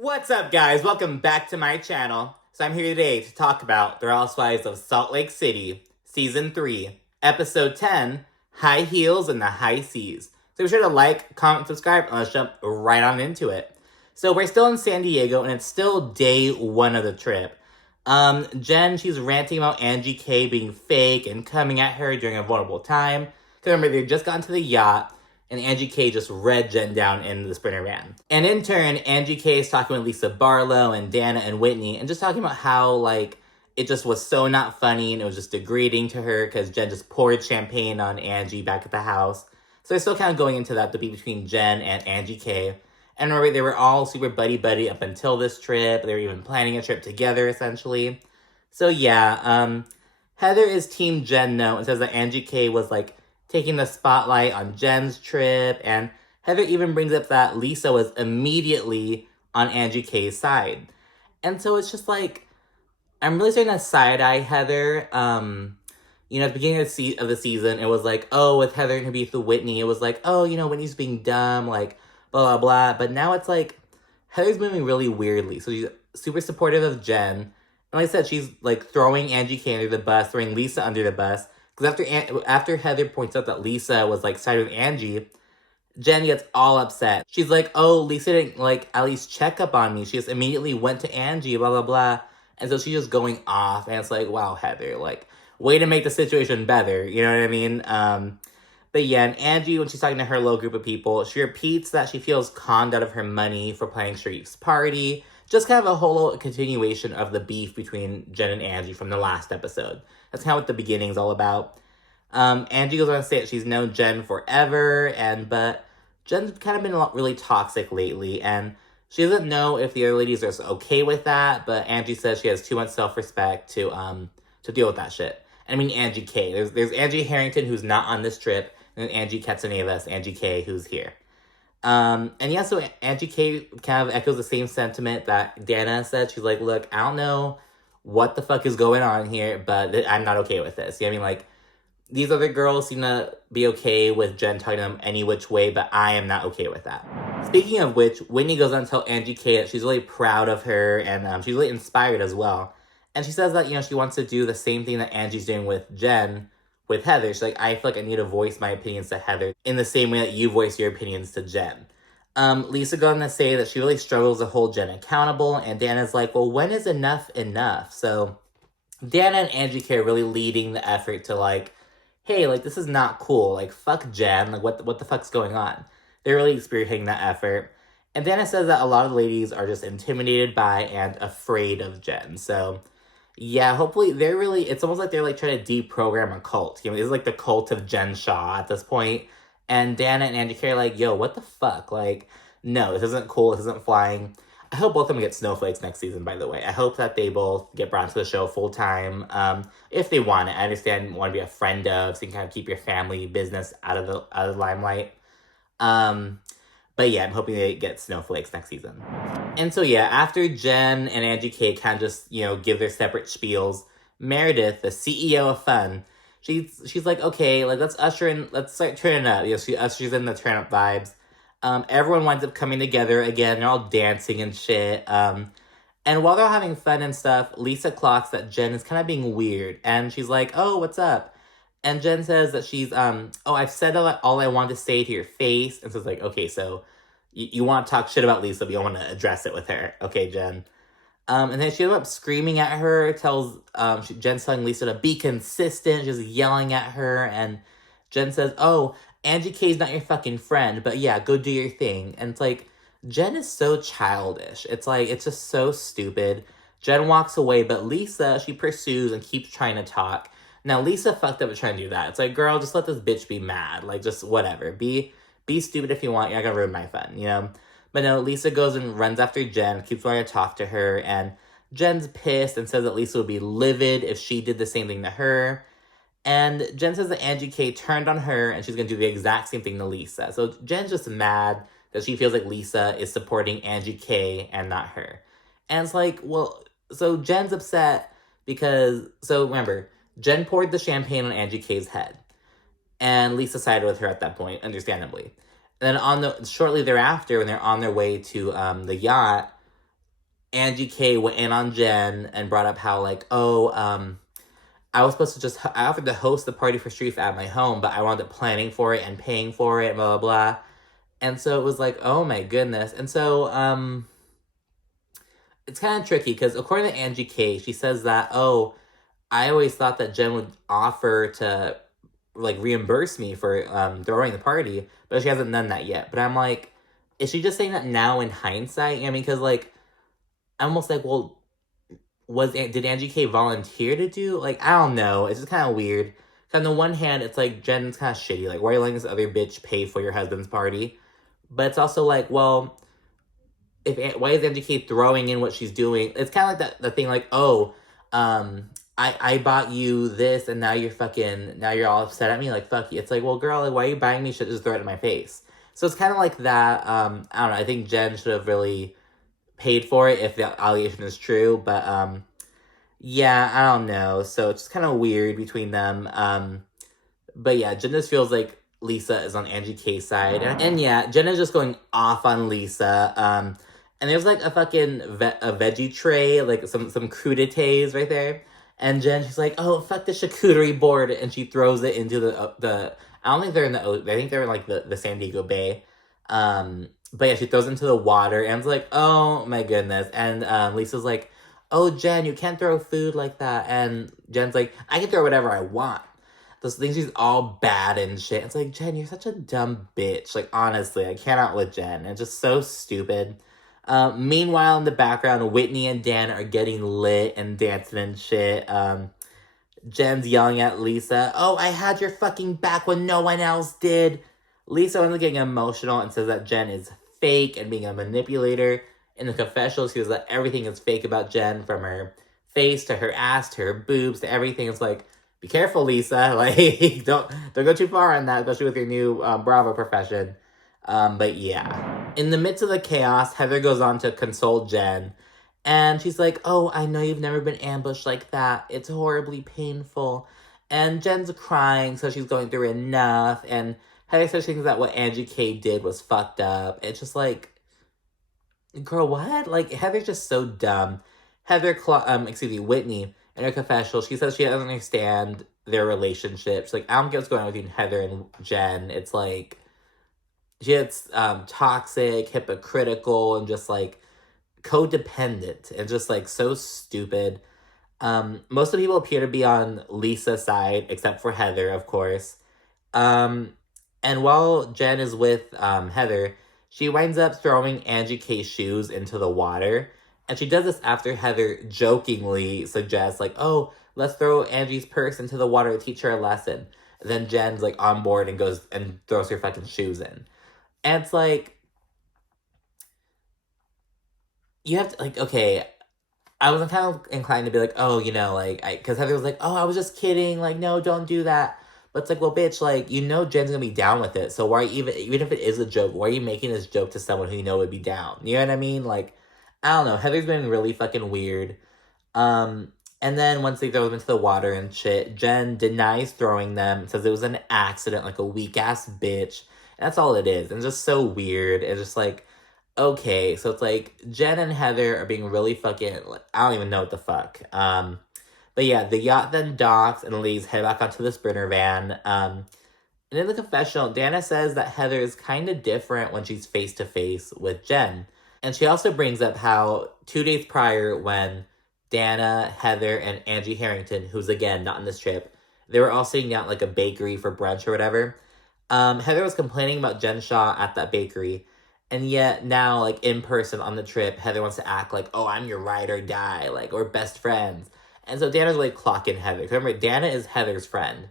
What's up, guys? Welcome back to my channel. So I'm here today to talk about The Housewives of Salt Lake City, Season 3, Episode 10, High Heels and the High Seas. So be sure to like, comment, subscribe, and let's jump right on into it. So we're still in San Diego, and it's still day one of the trip. Jen, she's ranting about Angie K being fake and coming at her during a vulnerable time. Because remember, they just got into the yacht, and Angie K just read Jen down in the Sprinter van. And in turn, Angie K is talking with Lisa Barlow and Danna and Whitney and just talking about how, it just was so not funny and it was just degrading to her because Jen just poured champagne on Angie back at the house. So they're still kind of going into that debate between Jen and Angie K. And remember, they were all super buddy-buddy up until this trip. They were even planning a trip together, essentially. So yeah, Heather is Team Jen now and says that Angie K was, taking the spotlight on Jen's trip, and Heather even brings up that Lisa was immediately on Angie K's side. And so it's just I'm really starting to side-eye Heather. At the beginning of the season, it was with Heather and her beef with Whitney, it was Whitney's being dumb, blah, blah, blah. But now it's Heather's moving really weirdly. So she's super supportive of Jen. And like I said, she's throwing Angie K under the bus, throwing Lisa under the bus. Because after Heather points out that Lisa was, sided with Angie, Jen gets all upset. She's like, oh, Lisa didn't, at least check up on me. She just immediately went to Angie, blah, blah, blah. And so she's just going off. And it's wow, Heather, way to make the situation better. You know what I mean? But yeah, and Angie, when she's talking to her little group of people, she repeats that she feels conned out of her money for planning Sharif's party. Just kind of a whole continuation of the beef between Jen and Angie from the last episode. That's kind of what the beginning's all about. Angie goes on to say that she's known Jen forever, but Jen's kind of been really toxic lately, and she doesn't know if the other ladies are okay with that, but Angie says she has too much self-respect to deal with that shit. And I mean Angie K. There's Angie Harrington, who's not on this trip, and Angie Katsanevas, Angie K, who's here. So Angie K kind of echoes the same sentiment that Danna said. She's like, look, I don't know what the fuck is going on here, but I'm not okay with this. You know what I mean? These other girls seem to be okay with Jen talking to them any which way, but I am not okay with that. Speaking of which, Whitney goes on to tell Angie K that she's really proud of her, and she's really inspired as well. And she says that, she wants to do the same thing that Angie's doing with Jen, with Heather. She's like, I feel like I need to voice my opinions to Heather in the same way that you voice your opinions to Jen. Lisa goes on to say that she really struggles to hold Jen accountable, and Danna's like, well, when is enough enough? So Danna and Angie K are really leading the effort to hey, this is not cool. Fuck Jen. What the fuck's going on? They're really spearheading that effort. And Danna says that a lot of ladies are just intimidated by and afraid of Jen. So yeah, hopefully it's almost like they're trying to deprogram a cult. This is the cult of Jen Shah at this point. And Danna and Angie K are yo, what the fuck? No, this isn't cool. This isn't flying. I hope both of them get snowflakes next season, by the way. I hope that they both get brought to the show full time. If they want it. I understand you want to be a friend of, so you can kind of keep your family business out of the limelight. But yeah, I'm hoping they get snowflakes next season. And so yeah, after Jen and Angie K kind of just, give their separate spiels, Meredith, the CEO of Fun, she's like, okay, let's start turning up. She ushers in the turn up vibes. Everyone winds up coming together again. They're all dancing and shit. And while they're having fun and stuff, Lisa clocks that Jen is kind of being weird. And she's like, oh, what's up? And Jen says that she's, I've said all I wanted to say to your face. And so it's okay, so you want to talk shit about Lisa, but you don't want to address it with her. Okay, Jen. And then she ends up screaming at her, Jen's telling Lisa to be consistent, just yelling at her, and Jen says, oh, Angie K's not your fucking friend, but yeah, go do your thing. And it's Jen is so childish. It's just so stupid. Jen walks away, but Lisa, she pursues and keeps trying to talk. Now, Lisa fucked up at trying to do that. It's girl, just let this bitch be mad. Just whatever. Be stupid if you want. You're not gonna ruin my fun, But no, Lisa goes and runs after Jen, keeps wanting to talk to her, and Jen's pissed and says that Lisa would be livid if she did the same thing to her. And Jen says that Angie K turned on her and she's going to do the exact same thing to Lisa. So Jen's just mad that she feels like Lisa is supporting Angie K and not her. And it's so Jen's upset because, remember, Jen poured the champagne on Angie K's head. And Lisa sided with her at that point, understandably. And then shortly thereafter, when they're on their way to the yacht, Angie K went in on Jen and brought up how, like, I was supposed to I offered to host the party for Streif at my home, but I wound up planning for it and paying for it, blah, blah, blah. And so it was like, oh my goodness. And so, it's kind of tricky because according to Angie K, she says that, oh, I always thought that Jen would offer to, like, reimburse me for throwing the party, but she hasn't done that yet. But I'm like, is she just saying that now in hindsight? I mean, because, like, I'm almost like, well, did Angie K volunteer to do? Like, I don't know. It's just kind of weird. On the one hand, it's like, Jen's kind of shitty. Like, why are you letting this other bitch pay for your husband's party? But it's also like, well, why is Angie K throwing in what she's doing? It's kind of like the thing, like, oh, I bought you this, and now you're all upset at me. Like, fuck you. It's like, well, girl, like, why are you buying me shit? Just throw it in my face. So it's kind of like that. I don't know. I think Jen should have really paid for it if the allegation is true, but yeah, I don't know. So it's just kind of weird between them. But yeah, Jen just feels like Lisa is on Angie K's side, and yeah, Jen is just going off on Lisa. And there's like a fucking a veggie tray, like some crudités right there, and Jen, she's like, oh, fuck the charcuterie board, and she throws it into the I don't think they're in I think they're in like the San Diego Bay. But yeah, she throws it into the water, and it's like, oh my goodness. And Lisa's like, oh, Jen, you can't throw food like that. And Jen's like, I can throw whatever I want. Those things, she's all bad and shit. It's like, Jen, you're such a dumb bitch. Like, honestly, I cannot with Jen. It's just so stupid. Meanwhile, in the background, Whitney and Danna are getting lit and dancing and shit. Jen's yelling at Lisa, oh, I had your fucking back when no one else did. Lisa ends up getting emotional and says that Jen is fake and being a manipulator. In the confessional, she says that everything is fake about Jen, from her face to her ass to her boobs to everything. It's like, be careful, Lisa. Like, don't go too far on that, especially with your new Bravo profession. But yeah. In the midst of the chaos, Heather goes on to console Jen. And she's like, oh, I know you've never been ambushed like that. It's horribly painful. And Jen's crying, so she's going through enough. And Heather says she thinks that what Angie K did was fucked up. It's just like, girl, what? Like, Heather's just so dumb. Whitney, in her confessional, she says she doesn't understand their relationship. She's like, I don't get what's going on between Heather and Jen. It's like, it's toxic, hypocritical, and just like codependent, and just like so stupid. Most of the people appear to be on Lisa's side, except for Heather, of course. And while Jen is with Heather, she winds up throwing Angie K's shoes into the water. And she does this after Heather jokingly suggests, like, oh, let's throw Angie's purse into the water to teach her a lesson. And then Jen's, like, on board and goes and throws her fucking shoes in. And it's like, you have to, like, okay, I was kind of inclined to be like, oh, you know, like, because Heather was like, oh, I was just kidding. Like, no, don't do that. But it's like, well, bitch, like, you know Jen's gonna be down with it. So why, even if it is a joke, why are you making this joke to someone who you know would be down? You know what I mean? Like, I don't know. Heather's been really fucking weird. And then once they throw them into the water and shit, Jen denies throwing them, says it was an accident, like a weak-ass bitch. And that's all it is. And it's just so weird. It's just like, okay. So it's like, Jen and Heather are being really fucking, I don't even know what the fuck. But yeah, the yacht then docks and leaves, head back onto the Sprinter van. And in the confessional, Danna says that Heather is kind of different when she's face-to-face with Jen. And she also brings up how 2 days prior, when Danna, Heather, and Angie Harrington, who's again not in this trip, they were all sitting down at like a bakery for brunch or whatever. Heather was complaining about Jen Shah at that bakery. And yet now, like, in person on the trip, Heather wants to act like, oh, I'm your ride or die, like, we're best friends. And so Danna's like clocking Heather. Remember, Danna is Heather's friend.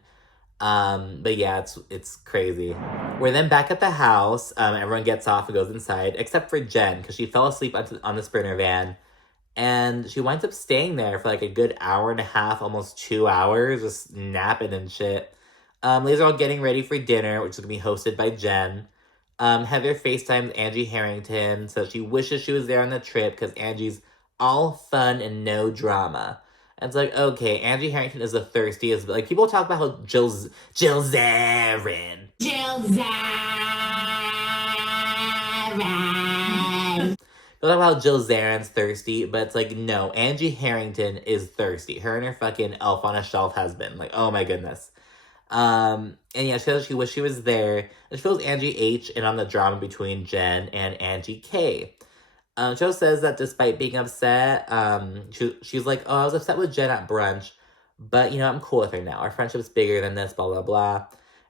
But yeah, it's crazy. We're then back at the house. Everyone gets off and goes inside, except for Jen, because she fell asleep on the Sprinter van. And she winds up staying there for like a good hour and a half, almost 2 hours, just napping and shit. These are all getting ready for dinner, which is going to be hosted by Jen. Heather FaceTimes Angie Harrington, so she wishes she was there on the trip because Angie's all fun and no drama. And it's like, okay, Angie Harrington is the thirstiest, but like, people talk about how Jill Zarin. People Talk about Jill Zarin's thirsty, but it's like, no, Angie Harrington is thirsty. Her and her fucking elf on a shelf husband. Like, oh my goodness. And yeah, she says she wished she was there. And she feels Angie H in on the drama between Jen and Angie K. Joe says that despite being upset, she's like, oh, I was upset with Jen at brunch, but, you know, I'm cool with her now. Our friendship's bigger than this, blah, blah, blah.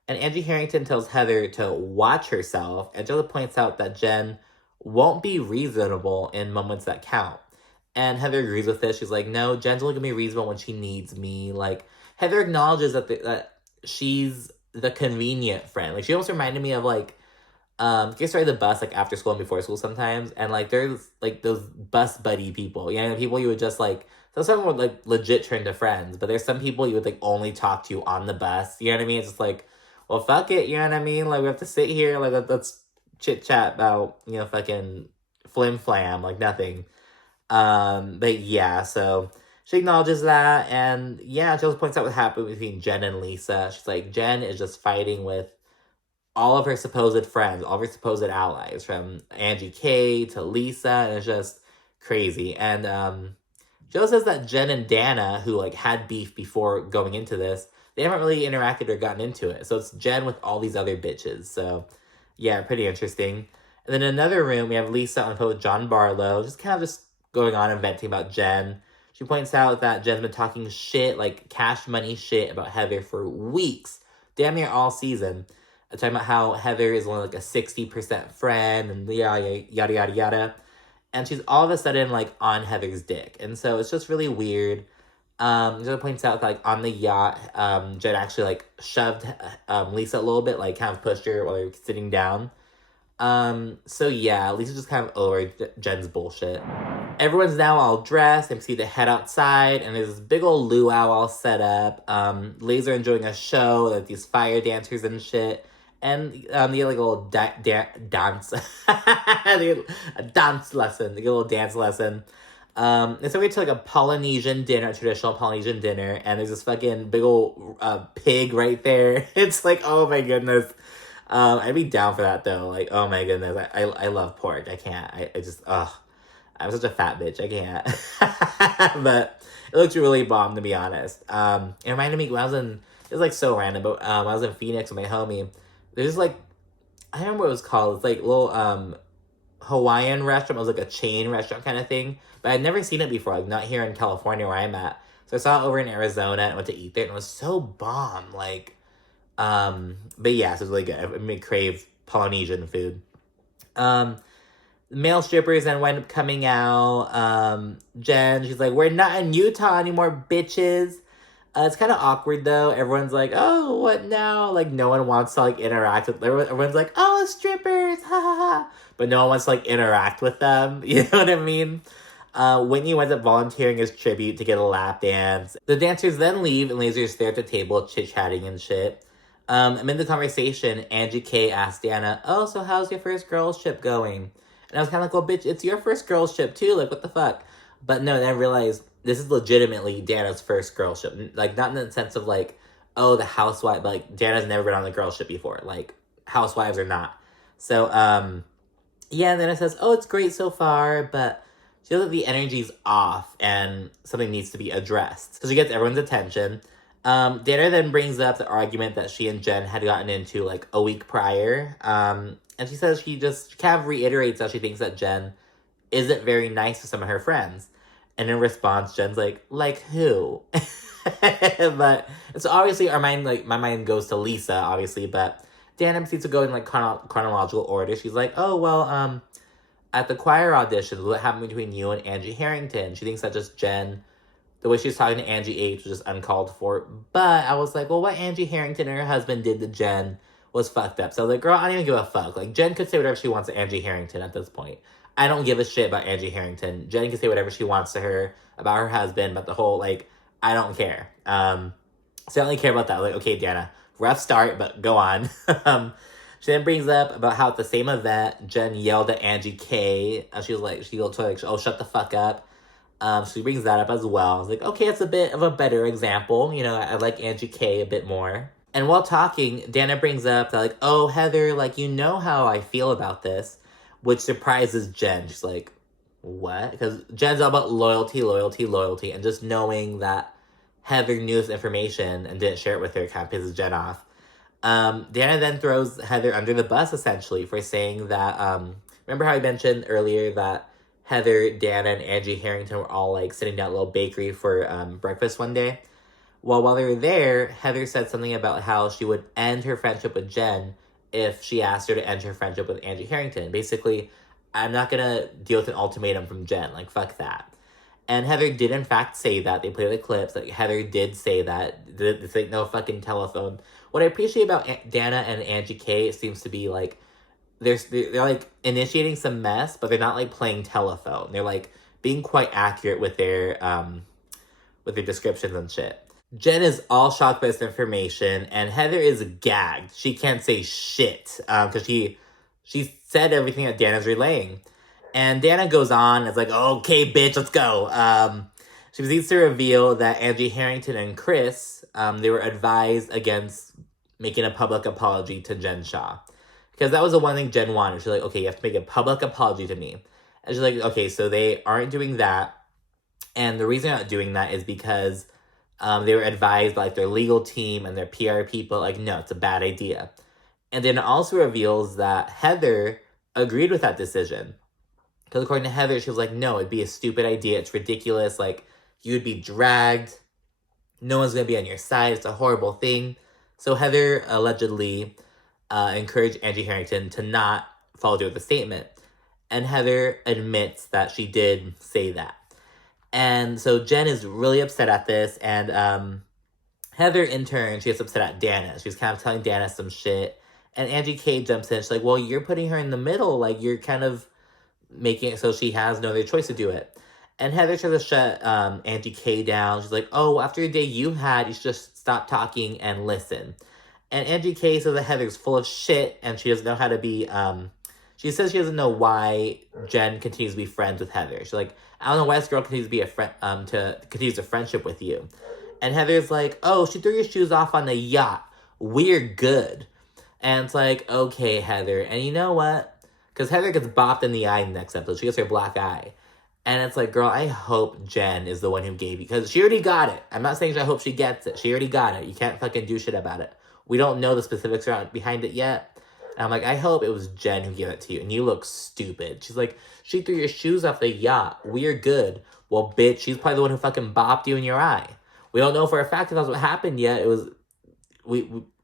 And Angie Harrington tells Heather to watch herself, and Joe points out that Jen won't be reasonable in moments that count. And Heather agrees with this. She's like, no, Jen's only gonna be reasonable when she needs me. Like, Heather acknowledges that she's the convenient friend. Like, she almost reminded me of, like, gets ride the bus, like, after school and before school sometimes. And, like, there's, like, those bus buddy people. You know, people you would just, like, some would, like, legit turn to friends. But there's some people you would, like, only talk to on the bus. You know what I mean? It's just, like, well, fuck it. You know what I mean? Like, we have to sit here. Like, let's chit-chat about, you know, fucking flim-flam. Like, nothing. But, yeah, so she acknowledges that. And, yeah, Jill points out what happened between Jen and Lisa. She's like, Jen is just fighting with all of her supposed friends, all of her supposed allies, from Angie K to Lisa, and it's just crazy. And Joe says that Jen and Danna, who, like, had beef before going into this, they haven't really interacted or gotten into it. So it's Jen with all these other bitches. So, yeah, pretty interesting. And then in another room, we have Lisa on the phone with John Barlow, just kind of just going on and venting about Jen. She points out that Jen's been talking shit, like cash money shit, about Heather for weeks, damn near all season. Talking about how Heather is only like a 60% friend and yada, yada, yada, yada. And she's all of a sudden like on Heather's dick. And so it's just really weird. Jen points out that, like, on the yacht, Jen actually, like, shoved Lisa a little bit, like, kind of pushed her while they were sitting down. So yeah, Lisa's just kind of over Jen's bullshit. Everyone's now all dressed. They can see the head outside, and there's this big old luau all set up. Ladies are enjoying a show, like these fire dancers and shit. And they get like a little dance, a dance lesson. They get a little dance lesson. And so we to like a Polynesian dinner, a traditional Polynesian dinner, and there's this fucking big old pig right there. It's like, oh my goodness. I'd be down for that though. Like, oh my goodness, I love pork. I can't. I just, I'm such a fat bitch. I can't. But it looks really bomb, to be honest. It reminded me when I was in, it was like so random, but when I was in Phoenix with my homie, there's like, I don't remember what it was called. It's like a little Hawaiian restaurant. It was like a chain restaurant kind of thing. But I'd never seen it before, like not here in California where I'm at. So I saw it over in Arizona and went to eat there, and it was so bomb. Like, but yeah, so it was really good. It made me crave Polynesian food. Male strippers then wind up coming out. Jen, she's like, we're not in Utah anymore, bitches. It's kind of awkward though. Everyone's like, oh, what now? Like, no one wants to like interact with them. Everyone's like, oh, strippers, ha ha ha. But no one wants to like interact with them. You know what I mean? Whitney winds up volunteering as tribute to get a lap dance. The dancers then leave, and ladies are just there at the table chit-chatting and shit. Amid the conversation, Angie K asked Danna, oh, so how's your first girls trip going? And I was kind of like, well, bitch, it's your first girls trip too. Like, what the fuck? But no, then I realized this is legitimately Danna's first girls trip. Like, not in the sense of like, oh, the housewife, but like, Danna's never been on the girls trip before. Like, housewives are not. So, yeah, and then it says, oh, it's great so far, but she feels that the energy's off and something needs to be addressed. So she gets everyone's attention. Danna then brings up the argument that she and Jen had gotten into like a week prior. And she says she kind of reiterates that she thinks that Jen isn't very nice to some of her friends. And in response, Jen's like who? But so obviously my mind goes to Lisa, obviously, but Danna seems to go in like chronological order. She's like, oh, well, at the choir auditions, what happened between you and Angie Harrington? She thinks that just Jen, the way she was talking to Angie H was just uncalled for. But I was like, well, what Angie Harrington and her husband did to Jen was fucked up. So I was like, girl, I don't even give a fuck. Like, Jen could say whatever she wants to Angie Harrington at this point. I don't give a shit about Angie Harrington. Jen can say whatever she wants to her about her husband, about the whole, like, I don't care. So I don't really care about that. Like, okay, Danna, rough start, but go on. She then brings up about how at the same event, Jen yelled at Angie K. She told her, like, oh, shut the fuck up. She brings that up as well. I was like, okay, it's a bit of a better example. You know, I like Angie K a bit more. And while talking, Danna brings up that, like, oh, Heather, like, you know how I feel about this, which surprises Jen. She's like, what? Because Jen's all about loyalty, loyalty, loyalty, and just knowing that Heather knew this information and didn't share it with her kind of pisses Jen off. Danna then throws Heather under the bus, essentially, for saying that, remember how I mentioned earlier that Heather, Danna, and Angie Harrington were all, like, sitting down at a little bakery for breakfast one day? Well, while they were there, Heather said something about how she would end her friendship with Jen if she asked her to end her friendship with Angie Harrington. Basically, I'm not gonna deal with an ultimatum from Jen. Like, fuck that. And Heather did, in fact, say that. They play the clips. Like, Heather did say that. This ain't no fucking telephone. What I appreciate about Danna and Angie K, it seems to be, like, they're like, initiating some mess, but they're not, like, playing telephone. They're, like, being quite accurate with their descriptions and shit. Jen is all shocked by this information, and Heather is gagged. She can't say shit, because she said everything that Danna's relaying. And Danna goes on, it's like, okay, bitch, let's go. She proceeds to reveal that Angie Harrington and Chris, they were advised against making a public apology to Jen Shah. Because that was the one thing Jen wanted. She's like, okay, you have to make a public apology to me. And she's like, okay, so they aren't doing that. And the reason they're not doing that is because they were advised by, like, their legal team and their PR people, like, no, it's a bad idea. And then it also reveals that Heather agreed with that decision. Because according to Heather, she was like, no, it'd be a stupid idea. It's ridiculous. Like, you'd be dragged. No one's going to be on your side. It's a horrible thing. So Heather allegedly encouraged Angie Harrington to not follow through with the statement. And Heather admits that she did say that. And so Jen is really upset at this. And Heather, in turn, she gets upset at Danna. She's kind of telling Danna some shit. And Angie K jumps in. She's like, well, you're putting her in the middle. Like, you're kind of making it so she has no other choice to do it. And Heather tries to shut Angie K down. She's like, oh, after a day you had, you should just stop talking and listen. And Angie K says that Heather's full of shit and she doesn't know how to be, she says she doesn't know why Jen continues to be friends with Heather. She's like, I don't know why this girl continues to be a friend, continues a friendship with you. And Heather's like, oh, she threw your shoes off on the yacht. We're good. And it's like, okay, Heather. And you know what? Because Heather gets bopped in the eye in the next episode. She gets her black eye. And it's like, girl, I hope Jen is the one who gave you. Because she already got it. I'm not saying I hope she gets it. She already got it. You can't fucking do shit about it. We don't know the specifics around behind it yet. And I'm like, I hope it was Jen who gave it to you. And you look stupid. She's like, she threw your shoes off the yacht. We're good. Well, bitch, she's probably the one who fucking bopped you in your eye. We don't know for a fact if that's what happened yet. It was...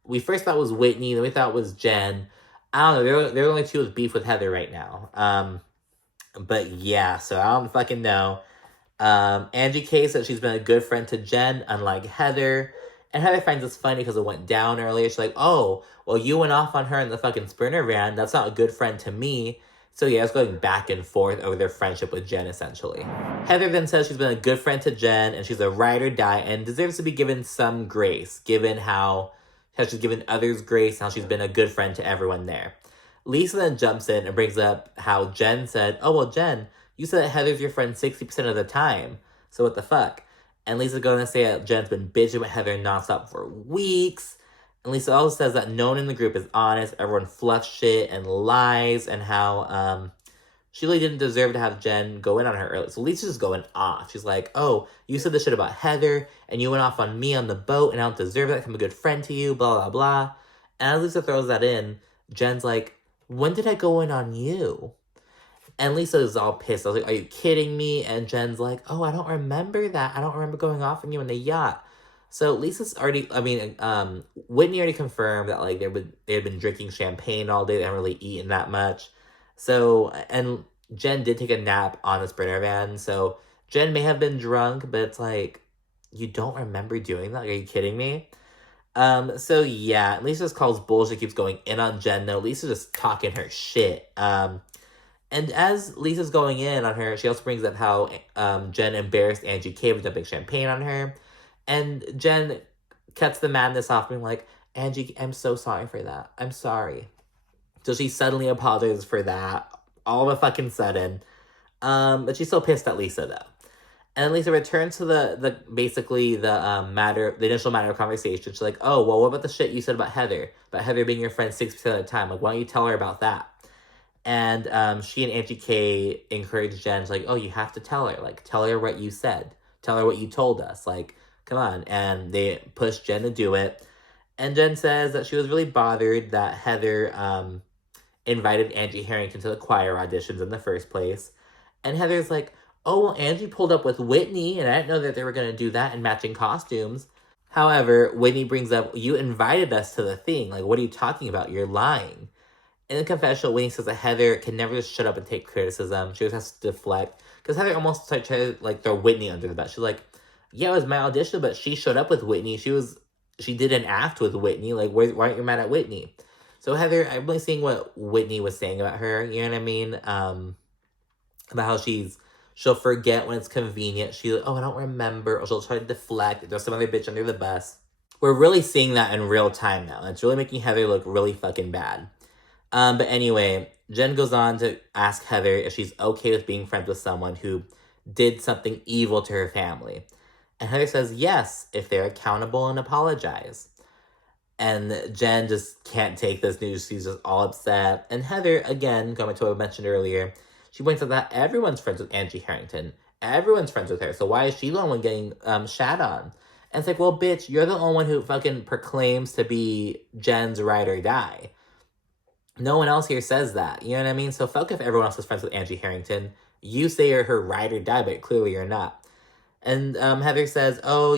We first thought it was Whitney. Then we thought it was Jen. I don't know. They're the only two with beef with Heather right now. But yeah, so I don't fucking know. Angie K said she's been a good friend to Jen, unlike Heather. And Heather finds this funny because it went down earlier. She's like, oh, well, you went off on her in the fucking Sprinter van. That's not a good friend to me. So yeah, it's going back and forth over their friendship with Jen, essentially. Heather then says she's been a good friend to Jen, and she's a ride or die, and deserves to be given some grace, given how she's given others grace, and how she's been a good friend to everyone there. Lisa then jumps in and brings up how Jen said, oh, well, Jen, you said that Heather's your friend 60% of the time. So what the fuck? And Lisa's going to say that Jen's been bitching with Heather nonstop for weeks. And Lisa also says that no one in the group is honest. Everyone fluffs shit and lies. And how she really didn't deserve to have Jen go in on her early. So Lisa's just going off. She's like, oh, you said this shit about Heather. And you went off on me on the boat. And I don't deserve that. I'm a good friend to you. Blah, blah, blah. And as Lisa throws that in, Jen's like, when did I go in on you? And Lisa is all pissed. I was like, are you kidding me? And Jen's like, oh, I don't remember that. I don't remember going off on you on the yacht. So Lisa's already, Whitney already confirmed that, like, they had been drinking champagne all day. They haven't really eaten that much. So, and Jen did take a nap on the Sprinter van. So Jen may have been drunk, but it's like, you don't remember doing that? Are you kidding me? So yeah, Lisa just calls bullshit, keeps going in on Jen, though. Lisa's just talking her shit. And as Lisa's going in on her, she also brings up how Jen embarrassed Angie K with dumping champagne on her. And Jen cuts the madness off, being like, Angie, I'm so sorry for that. I'm sorry. So she suddenly apologizes for that, all of a fucking sudden. But she's still pissed at Lisa, though. And Lisa returns to the initial matter of conversation. She's like, oh, well, what about the shit you said about Heather? About Heather being your friend 60% of the time. Like, why don't you tell her about that? And she and Angie K encourage Jen, like, oh, you have to tell her. Like, tell her what you said. Tell her what you told us. Like, come on. And they push Jen to do it. And Jen says that she was really bothered that Heather invited Angie Harrington to the choir auditions in the first place. And Heather's like, oh, well, Angie pulled up with Whitney, and I didn't know that they were going to do that in matching costumes. However, Whitney brings up, you invited us to the thing. Like, what are you talking about? You're lying. In the confessional, Whitney says that Heather can never just shut up and take criticism. She always has to deflect. Because Heather almost tried to, like, throw Whitney under the bus. She's like, yeah, it was my audition, but she showed up with Whitney. She did an act with Whitney. Like, why aren't you mad at Whitney? So Heather, I'm really seeing what Whitney was saying about her. You know what I mean? About how she'll forget when it's convenient. She's like, oh, I don't remember. Or she'll try to deflect. There's some other bitch under the bus. We're really seeing that in real time now. It's really making Heather look really fucking bad. But anyway, Jen goes on to ask Heather if she's okay with being friends with someone who did something evil to her family. And Heather says yes, if they're accountable and apologize. And Jen just can't take this news. She's just all upset. And Heather, again, going to what I mentioned earlier, she points out that everyone's friends with Angie Harrington. Everyone's friends with her. So why is she the only one getting shat on? And it's like, well, bitch, you're the only one who fucking proclaims to be Jen's ride or die. No one else here says that. You know what I mean? So fuck if everyone else is friends with Angie Harrington. You say you're her ride or die, but clearly you're not. And Heather says, oh,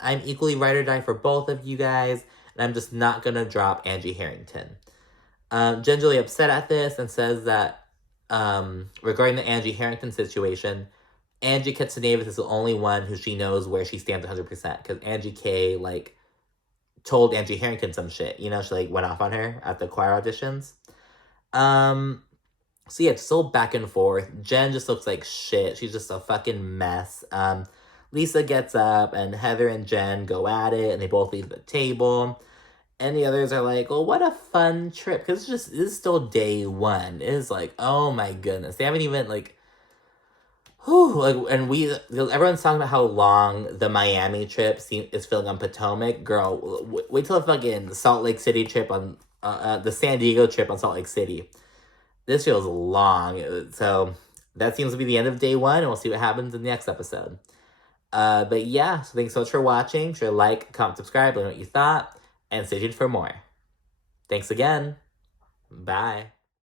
I'm equally ride or die for both of you guys, and I'm just not going to drop Angie Harrington. Jen's really upset at this and says that regarding the Angie Harrington situation, Angie Katsanevas is the only one who she knows where she stands 100%. Because Angie K, told Angie Harrington some shit. She, went off on her at the choir auditions. So yeah, it's still back and forth. Jen just looks like shit. She's just a fucking mess. Lisa gets up, and Heather and Jen go at it, and they both leave the table. And the others are like, well, what a fun trip. Because this is still day one. It is like, oh my goodness. They haven't even, everyone's talking about how long the Miami trip is feeling on Potomac. Girl, wait till the fucking Salt Lake City trip on, the San Diego trip on Salt Lake City. This feels long. So that seems to be the end of day one, and we'll see what happens in the next episode. But yeah, so thanks so much for watching. Be sure to like, comment, subscribe, let me know what you thought, and stay tuned for more. Thanks again. Bye.